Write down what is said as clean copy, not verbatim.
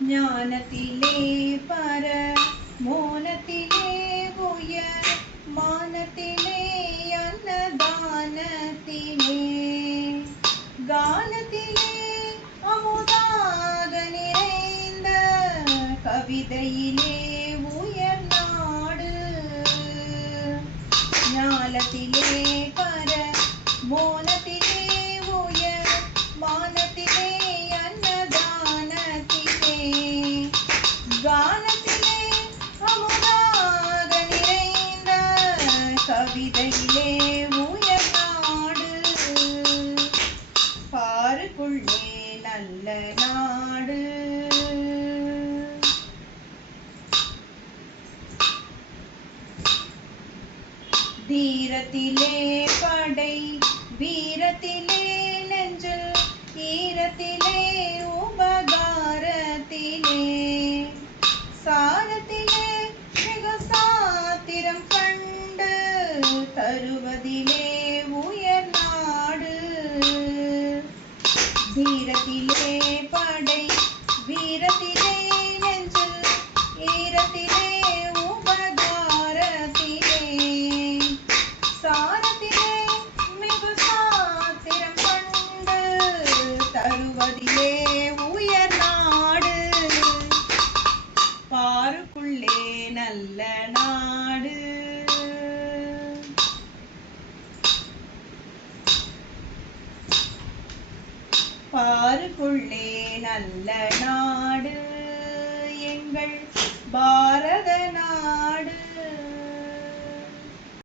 ஞானத்திலே பர மோனத்திலே உயர் மானத்திலே அன்னதானத்திலே கானத்திலே அமுதாக நிறைந்த கவிதையிலே உயர் நாடு ஞானத்திலே பர மோனத்திலே உயர் மானத்திலே அன்னதானத்திலே கானத்திலே அமுதாக நிறைந்த கவிதையிலே உயர் நாடு பாருக்குள்ளே நல்ல நாடு தீரத்திலே படை வீரத்திலே நெஞ்சில் ஈரத்திலே உபகாரத்திலே சாரத்திலே மிகு சாத்திரம் கண்டு தருவதிலே உயர் நாடு தீரத்திலே படை வீரத்திலே நெஞ்சில் ஈரத்திலே உபகாரத்திலே சாரத்திலே மிகு சாத்திரம் கண்டு தருவதிலே உயர் நாடு பாருக்குள்ளே நல்ல நாடு பாருக்குள்ளே நல்ல நாடு எங்கள் பாரத நாடு.